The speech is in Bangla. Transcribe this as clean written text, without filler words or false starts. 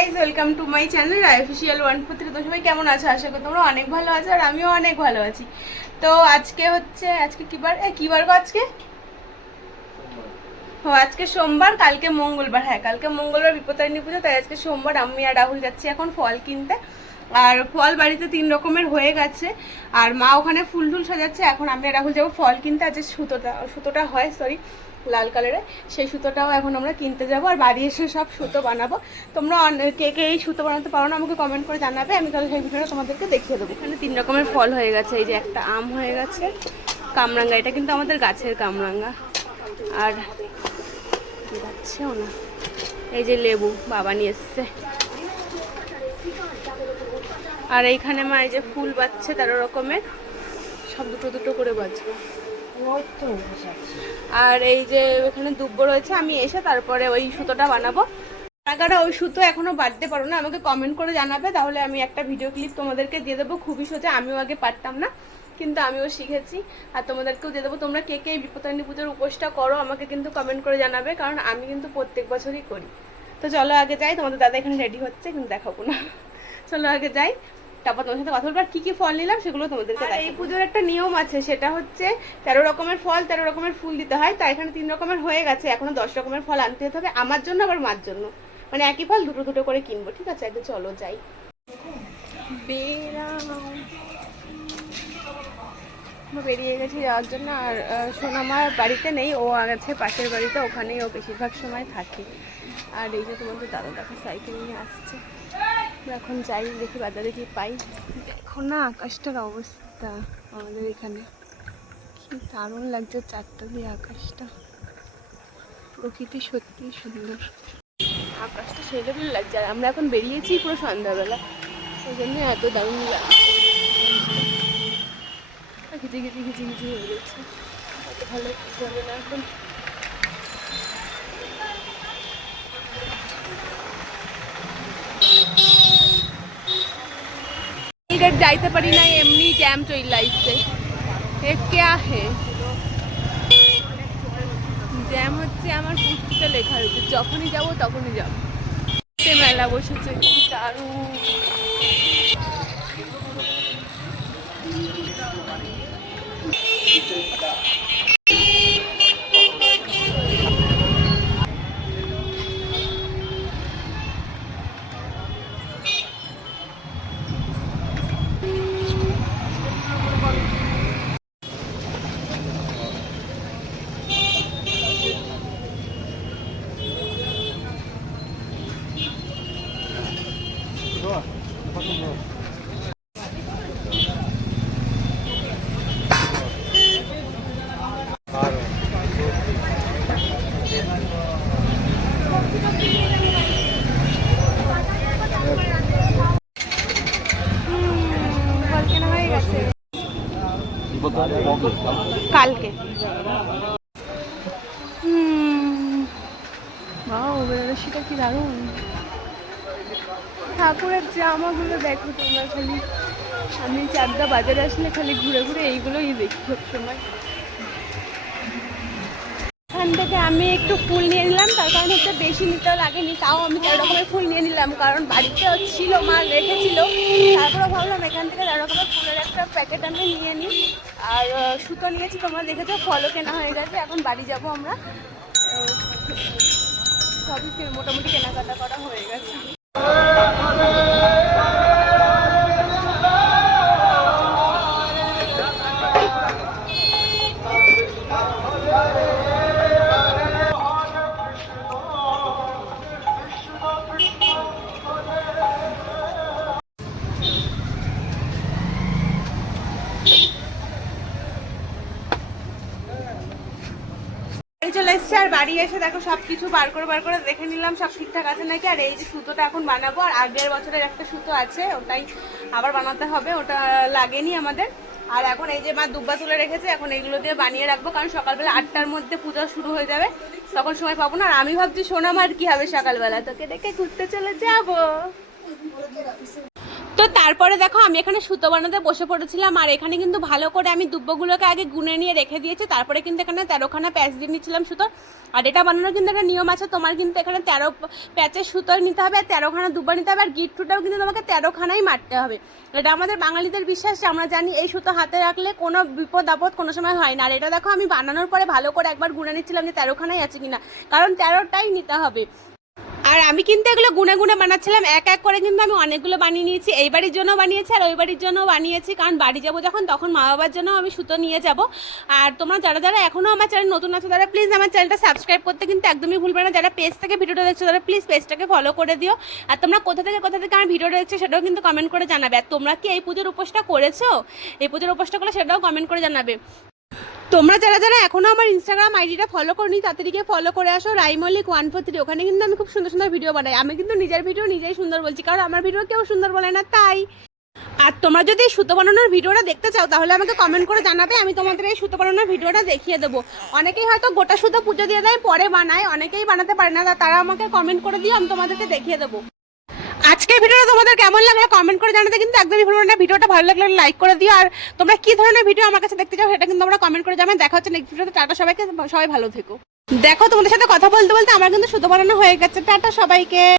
Guys, welcome to my channel official 143। তো সবাই কেমন আছো? আশা করি তোমরা অনেক ভালো আছো আর আমিও অনেক ভালো আছি। তো আজকে কি বার গো আজকে? ও আজকে সোমবার, কালকে মঙ্গলবার। হ্যাঁ, কালকে মঙ্গলবার বিপত্তারিণী পুজো, তাই আজকে সোমবার। আমি আর রাহুল যাচ্ছি এখন ফল কিনতে। আর ফল বাড়িতে 3 রকমের হয়ে গেছে, আর মা ওখানে ফুল টুল সাজাচ্ছে। এখন আমি আর রাহুল যাবো ফল কিনতে। আর যে সুতোটা হয়, সরি, লাল কালারের, সেই সুতোটাও এখন আমরা কিনতে যাবো। আর বাড়ি এসে সব সুতো বানাবো। তোমরা কে কে এই সুতো বানাতে পারো না আমাকে কমেন্ট করে জানাবে, আমি তাহলে সেই ভিডিওটা তোমাদেরকে দেখিয়ে দেবো। এখানে 3 রকমের ফল হয়ে গেছে। এই যে একটা আম হয়ে গেছে, কামরাঙ্গা, এটা কিন্তু আমাদের গাছের কামরাঙ্গা। আর যাচ্ছেও না, এই যে লেবু বাবা নিয়ে এসছে। আর এইখানে মা এই যে ফুল বাচ্ছে 13 রকমের, সব দুটো দুটো করে বাজবে। আর এই যে এখানে দুব্বো রয়েছে, আমি এসে তারপরে ওই সুতোটা বানাবো। কারা ওই সুতো এখনো বাঁধতে পারো না আমাকে কমেন্ট করে জানাবে, তাহলে আমি একটা ভিডিও ক্লিপ তোমাদেরকে দিয়ে দেবো। খুবই সোজা, আমিও আগে পারতাম না, কিন্তু আমিও শিখেছি। আর তোমাদেরকেও দিয়ে দেবো। তোমরা কে কে বিপত্তারিণী পুজোর উপোসটা করো আমাকে কিন্তু কমেন্ট করে জানাবে, কারণ আমি কিন্তু প্রত্যেক বছরই করি। তো চলো আগে যাই, তোমাদের দাদা এখানে রেডি হচ্ছে, কিন্তু দেখাবো না। চলো আগে যাই, তারপর তোমার সাথে কথা বলবো। আর কি কি ফল নিলাম সেগুলো তোমাদেরকে। এই পুজোর একটা নিয়ম আছে, সেটা হচ্ছে 13 রকমের ফল 13 রকমের ফুল দিতে হয়। তাই এখানে 3 রকমের হয়ে গেছে, এখনো 10 রকমের ফল আনতে হবে আমার জন্য, আবার মার জন্য। মানে একই ফল দুটো দুটো করে কিনবো, ঠিক আছে? একটু চলো যাই। বেরিয়ে গেছি যাওয়ার জন্য। আর সোনামার বাড়িতে নেই, ও গেছে পাশের বাড়িতে, ওখানেই ও বেশিরভাগ সময় থাকে। আর এই যে তোমাদের দাদা দেখো সাইকেল নিয়ে আসছে। এখন যাই, দেখি বাজারে কি পাই। দেখো না আকাশটার অবস্থা আমাদের এখানে, কি দারুণ লাগছে চারটা দিয়ে আকাশটা। প্রকৃতি সত্যি সুন্দর, আকাশটা সেই লেভেল লাগছে। আর আমরা এখন বেরিয়েছি পুরো সন্ধ্যাবেলা, ওই জন্য এত দারুণ লাগছে। ঘিচি ঘিচি ঘিচি ঘিচি হয়ে গেছে, এত ভালো যাবে না এখন। যাইতে পারি না, এমনি জ্যাম চলে আসছে। क्या है জ্যাম হচ্ছে, আমার পুস্তিতে লেখা রয়েছে যখনই যাবো তখনই যাবো। মেলা বসেছে, দারুণ। কালকে বেনারসিটা কি দারুণ। ঠাকুরের জামাগুলো দেখো তোমরা, খালি আমি চাকদা বাজারে আসলে খালি ঘুরে ঘুরে এইগুলোই দেখি সবসময়। এখান থেকে আমি একটু ফুল নিয়ে নিলাম, তার কারণ হচ্ছে বেশি নিতেও লাগেনি, তাও আমি 13 রকমের ফুল নিয়ে নিলাম, কারণ বাড়িতে ছিল, মা রেখেছিল। তারপরে ভাবলাম এখান থেকে 13 রকমের ফুলের একটা প্যাকেট আমি নিয়ে নিই। আর সুতো নিয়েছি, তোমরা দেখেছো, ফলও কেনা হয়ে গেছে। এখন বাড়ি যাব আমরা, সবই মোটামুটি কেনাকাটা করা হয়ে গেছে। চলে এসছে, আর বাড়ি এসে দেখো সবকিছু বার করে দেখে নিলাম সব ঠিকঠাক আছে নাকি। আর এই যে সুতোটা এখন বানাবো, আর আগের বছরের একটা সুতো আছে, ওটাই আবার বানাতে হবে, ওটা লাগেনি আমাদের। আর এখন এই যে মা দুব্বা তুলে রেখেছে, এখন এইগুলো দিয়ে বানিয়ে রাখবো, কারণ সকালবেলা 8টার মধ্যে পূজা শুরু হয়ে যাবে, তখন সময় পাবো না। আর আমি ভাবছি সোনামার কি হবে সকালবেলা, তোকে দেখে ঘুরতে চলে যাবো। তো তারপরে দেখো আমি এখানে সুতো বানাতে বসে পড়েছিলাম, আর এখানে কিন্তু ভালো করে আমি দুব্বগুলোকে আগে গুনে নিয়ে রেখে দিয়েছি। তারপরে কিন্তু এখানে 13খানা প্যাচ দিয়ে নিচ্ছিলাম সুতো। আর এটা বানানোর কিন্তু একটা নিয়ম আছে, তোমার কিন্তু এখানে 13 প্যাচের সুতো নিতে হবে, 13খানা দুব্বা নিতে হবে, আর গিট্টুটাও কিন্তু তোমাকে 13খানাই মারতে হবে। এটা আমাদের বাঙালিদের বিশ্বাস, আমরা জানি এই সুতো হাতে রাখলে কোনো বিপদ আপদ কোনো সময় হয় না। আর এটা দেখো আমি বানানোর পরে ভালো করে একবার গুনে নিচ্ছিলাম যে 13খানাই আছে কিনা, কারণ 13টাই নিতে হবে। আর আমি কিন্তু এগুলো গুনে গুনে বানাচ্ছিলাম, এক এক করে কিন্তু আমি অনেকগুলো বানিয়ে নিয়েছি। এই বাড়ির জন্য বানিয়েছি আর ওই বাড়ির জন্য বানিয়েছি, কারণ বাড়ি যাবো যখন তখন মা বাবার জন্য আমি সুতো নিয়ে যাব। আর তোমরা যারা যারা এখনও আমার চ্যানেল নতুন আছো তারা প্লিজ আমার চ্যানেলটা সাবস্ক্রাইব করতে কিন্তু একদমই ভুলবে না। যারা পেজ থেকে ভিডিওটা দেখছো তারা প্লিজ পেজটাকে ফলো করে দিও। আর তোমরা কোথা থেকে আমার ভিডিওটা দেখছো সেটাও কিন্তু কমেন্ট করে জানাবে। আর তোমরা কি এই পুজোর উপোসটা করেছো, এই পুজোর উপোসটা করলে সেটাও কমেন্ট করে জানাবে। তোমরা যারা যারা এখনো আমার ইনস্টাগ্রাম আইডিটা ফলো করনি তাড়াতাড়ি গিয়ে ফলো করে আসো, রাইমলিক143। ওখানে কিন্তু আমি খুব সুন্দর সুন্দর ভিডিও বানাই। আমি কিন্তু নিজের ভিডিও নিজেই সুন্দর বলছি, কারণ আমার ভিডিও কেউ সুন্দর বলে না তাই। আর তোমরা যদি এই সুতো বানানোর ভিডিওটা দেখতে চাও তাহলে আমাকে কমেন্ট করে জানাবে, আমি তোমাদের এই সুতো বানানোর ভিডিওটা দেখিয়ে দেবো। অনেকেই হয়তো গোটা সুতো পুজো দিয়ে দেয় পরে বানায়, অনেকেই বানাতে পারে না, তারা আমাকে কমেন্ট করে দিও, আমি তোমাদেরকে দেখিয়ে দেবো। আজকের ভিডিওটা তোমাদের কেমন লাগলো কমেন্ট করে জানাতে কিন্তু একদমই ভুলবে না। ভিডিওটা ভালো লাগলে লাইক করে দিও, আর তোমরা কি ধরনের ভিডিও আমার কাছে দেখতে চাও সেটা কিন্তু তোমরা কমেন্ট করে জানাবে। দেখা হচ্ছে নেক্সট ভিডিওতে। টাটা সবাইকে, সবাই ভালো থেকো। দেখো তোমাদের সাথে কথা বলতে বলতে আমার কিন্তু সুতো বানানো হয়ে গেছে। টাটা সবাইকে।